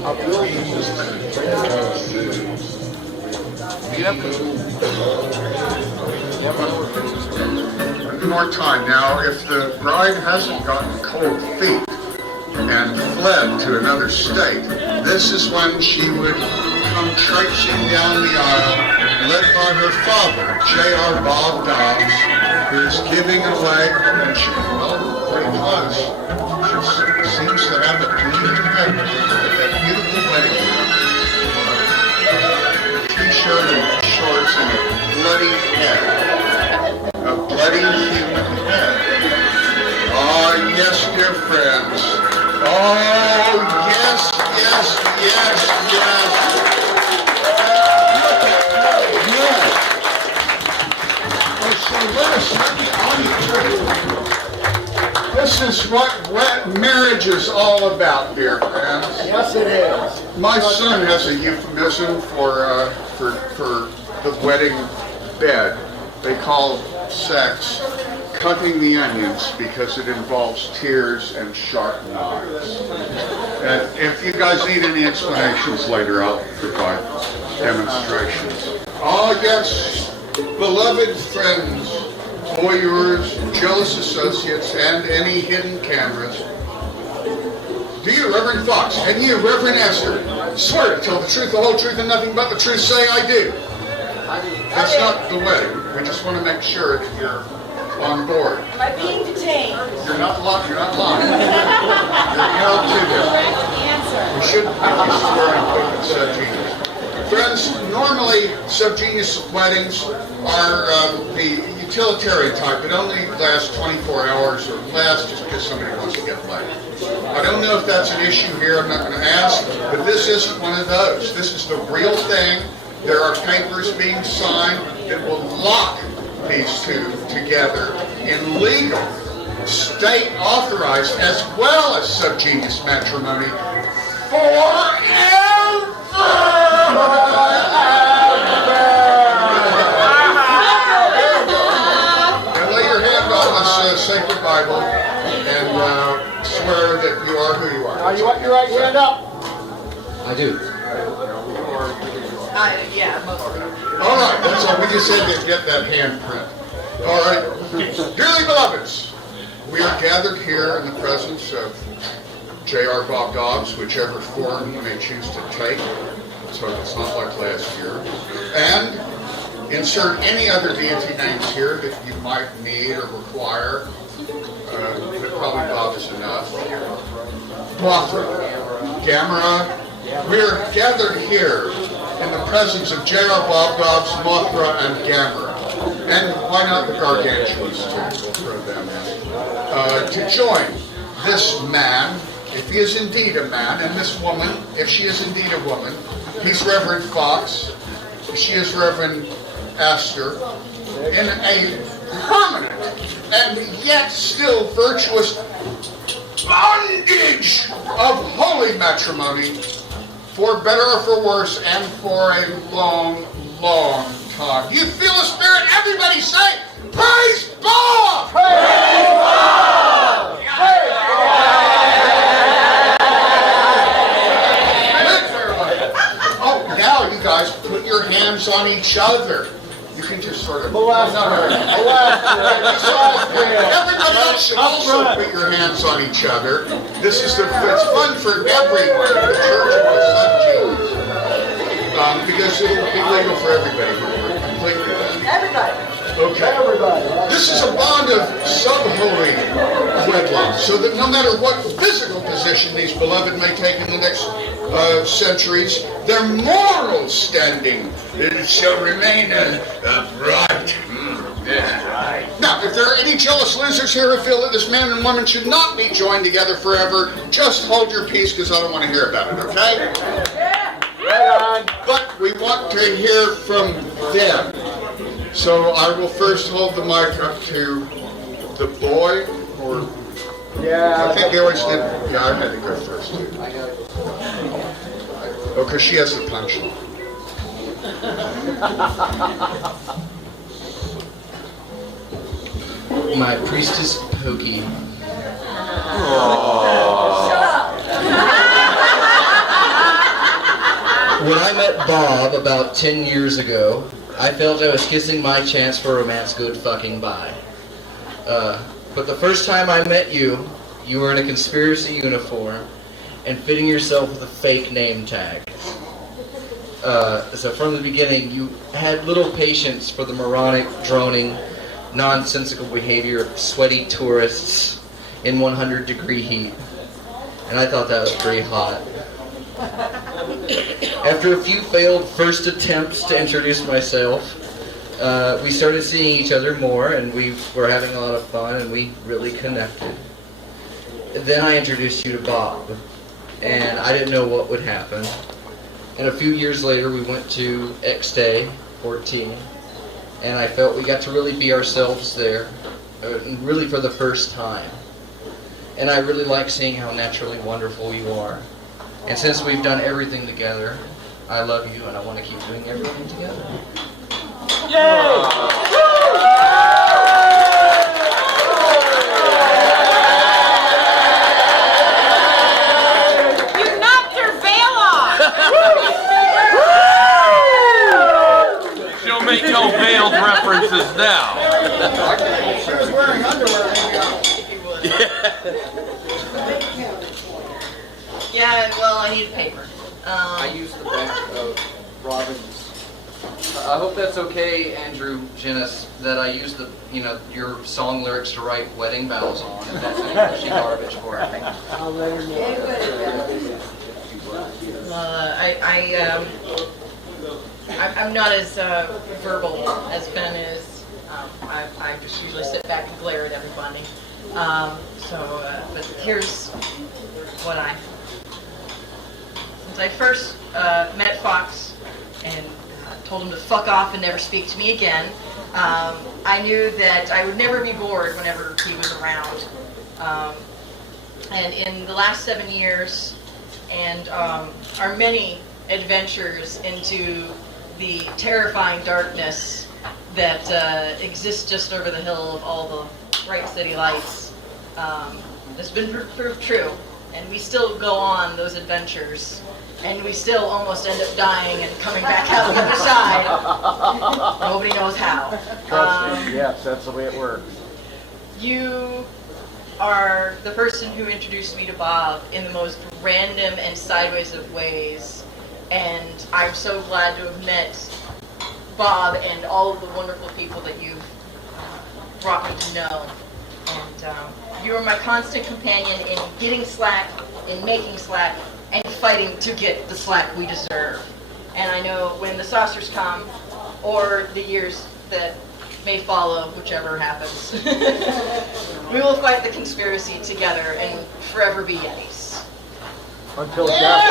One more time. Now, if the bride hasn't gotten cold feet and fled to another state, this is when she would come traipsing down the aisle, led by her father, J.R. Bob Dobbs, who's giving away, and she, well, pretty close. She seems to have a gleaming head at that beautiful wedding gown. T-shirt and shorts and a bloody head. A bloody human head. Oh, yes, dear friends. Oh, yes, yes, yes, yes. This is what marriage is all about, dear friends. Yes, it is. My son has a euphemism for the wedding bed. They call sex cutting the onions because it involves tears and sharp knives. And if you guys need any explanations later, I'll provide demonstrations. Oh yes, beloved friends, voyeurs, jealous associates, and any hidden cameras. Do you, Reverend Fox, and you, Reverend Aster, swear to tell the truth, the whole truth, and nothing but the truth? Say, I do. That's not the wedding. We just want to make sure that you're on board. Am I being detained? You're not lying. You're You're held to this. Correct answer. We shouldn't be swearing quick subgenius. Friends, normally subgenius weddings are the utilitarian type. It only lasts 24 hours or less just because somebody wants to get laid. I don't know if that's an issue here. I'm not going to ask, but this isn't one of those. This is the real thing. There are papers being signed that will lock these two together in legal, state authorized, as well as subgenius matrimony forever! And lay your hand on this sacred Bible and swear that you are who you are. Now you want your right hand up? I do. Yeah, most of them. All right, that's all. We just said to get that handprint. All right. Dearly beloveds, we are gathered here in the presence of J.R. Bob Dobbs, whichever form you may choose to take, so it's not like last year. And insert any other deity names here that you might need or require. But probably Bob is enough. Mothra, Gamera, we're gathered here in the presence of J.R. Bob Dobbs, Mothra, and Gamera. And why not the Gargantuans too? We'll throw them in. To join this man, if he is indeed a man, and this woman, if she is indeed a woman, he's Reverend Fox, she is Reverend Aster, in a permanent and yet still virtuous bondage of holy matrimony, for better or for worse, and for a long, long time. You feel the spirit? Everybody say, praise God! Praise God! Praise God! Oh, now you guys put your hands on each other. You can just sort of... Everybody else should also put your hands on each other. This is it's fun for everyone in the Church of the Subgenius. Because it will be legal for everybody. We're completely Everybody. okay. Everybody. This is a bond of sub-holy wedlock, so that no matter what physical position these beloved may take in the next centuries, their moral standing shall remain upright. Now, if there are any jealous losers here who feel that this man and woman should not be joined together forever, just hold your peace because I don't want to hear about it, okay? Right on. But we want to hear from them. So I will first hold the mic up to the boy, or Yeah. I think they always did. Yeah, I had to go first too. Oh, because she has the punchline. My priestess Pokey. Shut up. When I met Bob about 10 years ago, I felt I was kissing my chance for romance good fucking bye. But the first time I met you, you were in a conspiracy uniform and fitting yourself with a fake name tag. So from the beginning, you had little patience for the moronic, droning, nonsensical behavior of sweaty tourists in 100-degree heat. And I thought that was pretty hot. After a few failed first attempts to introduce myself, we started seeing each other more, and we were having a lot of fun, and we really connected. Then I introduced you to Bob, and I didn't know what would happen. And a few years later, we went to XDay 14, and I felt we got to really be ourselves there, really for the first time. And I really like seeing how naturally wonderful you are. And since we've done everything together, I love you, and I want to keep doing everything together. Yay! She'll make no veiled references now. She was wearing underwear, Yeah, well, I need paper. I used the back of Robin's. I hope that's okay, Andrew Jennis, that I used the, your song lyrics to write wedding vows on. If that's any pushy garbage for it. I'll let her know. I'm not as verbal as Ben is. I just usually sit back and glare at everybody. But here's what since I first met Fox and told him to fuck off and never speak to me again, I knew that I would never be bored whenever he was around. And in the last 7 years, and our many adventures into the terrifying darkness that exists just over the hill of all the bright city lights, has been proved true. And we still go on those adventures, and we still almost end up dying and coming back out the other side. Nobody knows how. Trust me, yes, that's the way it works. You are the person who introduced me to Bob in the most random and sideways of ways, and I'm so glad to have met Bob and all of the wonderful people that you've brought me to know. And you are my constant companion in getting slack, in making slack, and fighting to get the slack we deserve. And I know when the saucers come, or the years that may follow, whichever happens, we will fight the conspiracy together and forever be Yetis. Until death.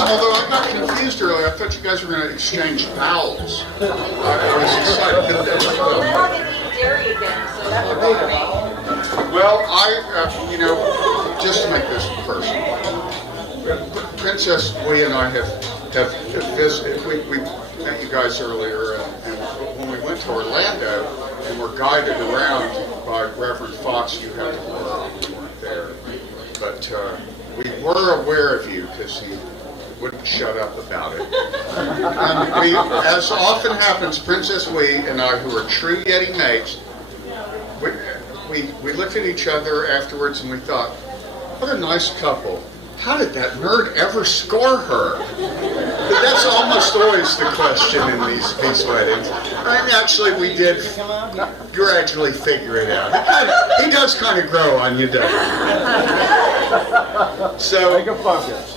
Although I'm not confused earlier, I thought you guys were going to exchange vowels. I was excited. Well, then I'll get to eat dairy again, so that would bother me. Well, just to make this personal, Princess Lee and I have visited. We met you guys earlier, and when we went to Orlando and were guided around by Reverend Fox, you had to work. You weren't there, but we were aware of you because he wouldn't shut up about it. And we, as often happens, Princess Lee and I, who are true Yeti mates, we looked at each other afterwards and we thought, what a nice couple. How did that nerd ever score her? But that's almost always the question in these weddings. And actually, we did gradually figure it out. He does kind of grow on you, doesn't he? So, Make a focus.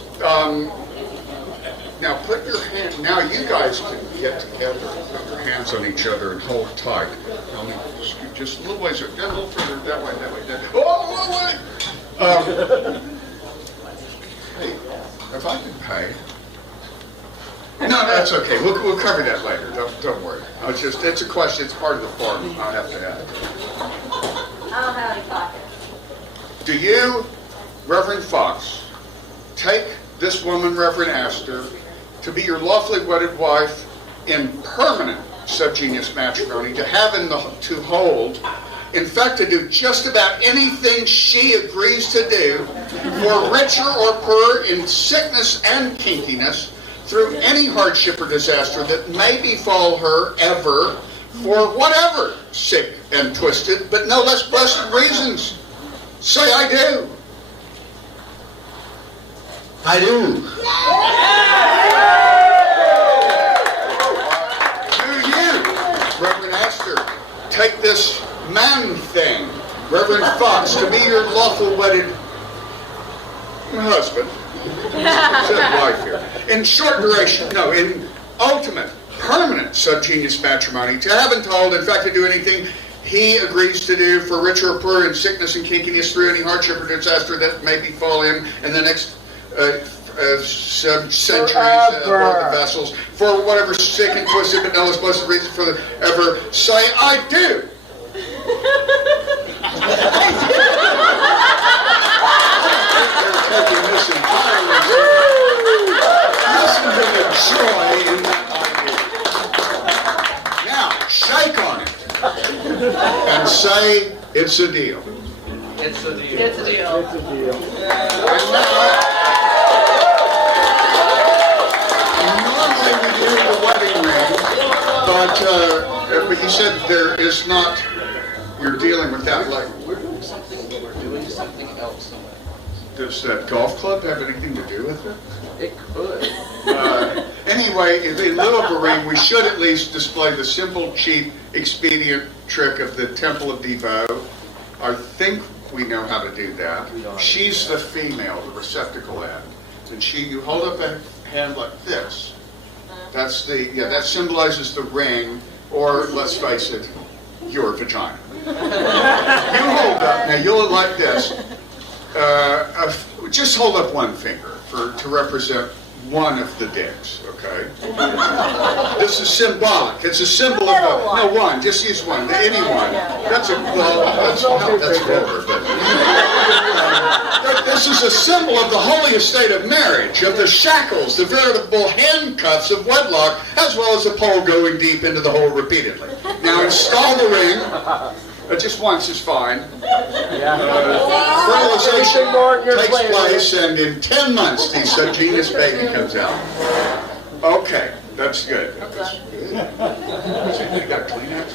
now put your hand. Now you guys can get together, put your hands on each other, and hold tight. Now, just a little ways, a little further that way, that way, that way. Oh, wait! Hey, if I can pay. No, that's okay. We'll cover that later. Don't worry. It's a question. It's part of the form. I'll have to add. I don't have any pockets. Do you, Reverend Fox, take this woman, Reverend Aster, to be your lawfully wedded wife in permanent subgenius matrimony, to have and to hold, in fact to do just about anything she agrees to do, for richer or poorer, in sickness and kinkiness, through any hardship or disaster that may befall her ever, for whatever sick and twisted, but no less blessed reasons. Say, I do. I do. Do you, Reverend Aster, take this man thing, Reverend Fox, to be your lawful wedded husband? Said wife here. In short duration, no, in ultimate, permanent subgenius matrimony, to have and to hold, in fact to do anything he agrees to do, for richer or poorer, in sickness and kinkiness, through any hardship or disaster that may befall him in the next centuries, the vessels, for whatever sick and twisted but no less blessed reason for the ever. Say, I do. They're taking this entirely. Listen to the joy in that idea. Now, shake on it and say, it's a deal. It's a deal. It's a deal. It's a deal. And now, normally we do the wedding ring, but he said there is not, you're dealing with that like. We're doing something, but we're doing something else. Does that golf club have anything to do with it? It could. Anyway, in lieu of a ring, we should at least display the simple, cheap, expedient trick of the Temple of Devoe. I think we know how to do that. She's the female, the receptacle end. And you hold up a hand like this. That's that symbolizes the ring, or let's face it, your vagina. You hold up, now you'll look like this. Just hold up one finger to represent one of the dicks, okay? This is symbolic. It's a symbol of one. Just use one. Any one. That's vulgar, but this is a symbol of the holy estate of marriage, of the shackles, the veritable handcuffs of wedlock, as well as the pole going deep into the hole repeatedly. Now install the ring. Just once is fine. Fertilization takes place, and in 10 months, the subgenius baby comes out. Okay, that's good. You got Kleenex?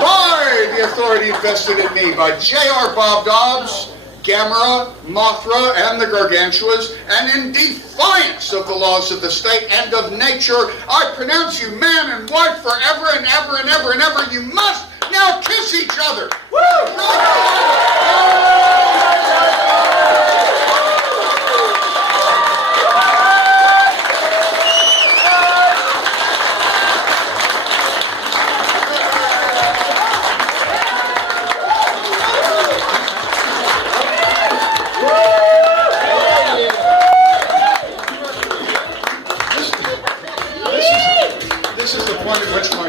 By the authority vested in me by J.R. Bob Dobbs, Gamera, Mothra, and the Gargantuas, and in defiance of the laws of the state and of nature, I pronounce you man and wife forever and ever and ever and ever. You must now kiss each other. Woo!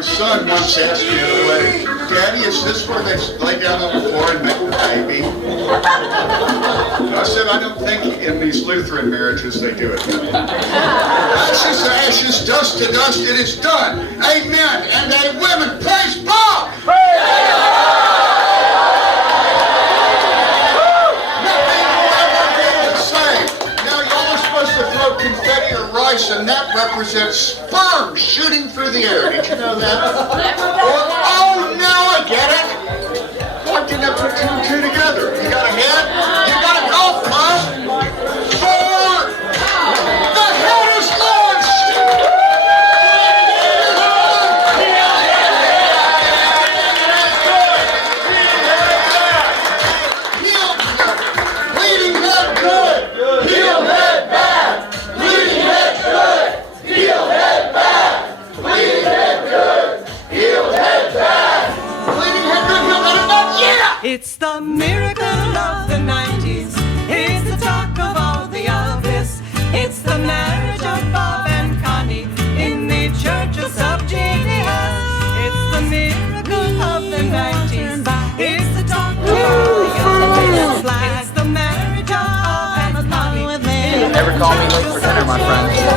Son once asked me at a wedding, Daddy, is this where they lay down on the floor and make the baby? I said, I don't think in these Lutheran marriages they do it. Ashes to ashes, dust to dust, it is done. Amen. And women, praise Bob! Nothing will ever be the same. Now, y'all are supposed to throw confetti or rice, and that represents sperm shooting through the air. Did you know that? Oh, now I get it. Why didn't I put two and two together? You got a head? You got a golf club? 4! The head is launched! Bleeding head good! Heel head bad! Bleeding head good! Heel head bad! Bleeding head good! Heel head bad! Bleeding head good! Heel head bad! Yeah! It's the miracle of the 90s. It's the talk of all the obvious. It's the marriage of Bob and Connie in the Church of Subgenius. It's the miracle of the 90s. It's the talk of all the obvious. It's the marriage of Bob and Connie. Never call me late for dinner, my friend.